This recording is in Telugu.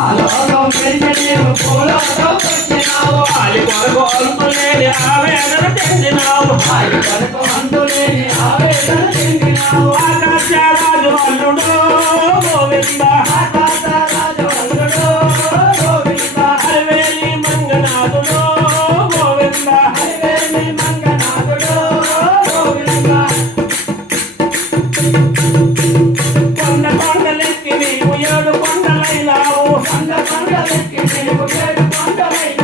ఆలోకం పెంచి నీవు పూలతో పెట్టినావు ఆలి కొరకు అంతులేని ఆవేదన చెందినావు ఆలి కొరకు అంతులేని ఆవేదన చెందినావు ఆకాశరాజు అల్లుడు గోవింద ఆకాశరాజు అల్లుడు గోవింద హరివేలి మంగనాథుడు గోవింద హరివేలి మంగనాథుడు గోవింద కొండ కొండలెక్కి నీవు ఏడు కొండలైనావు కొండ కొండలెక్కి నీవు ఏడు కొండలైనావు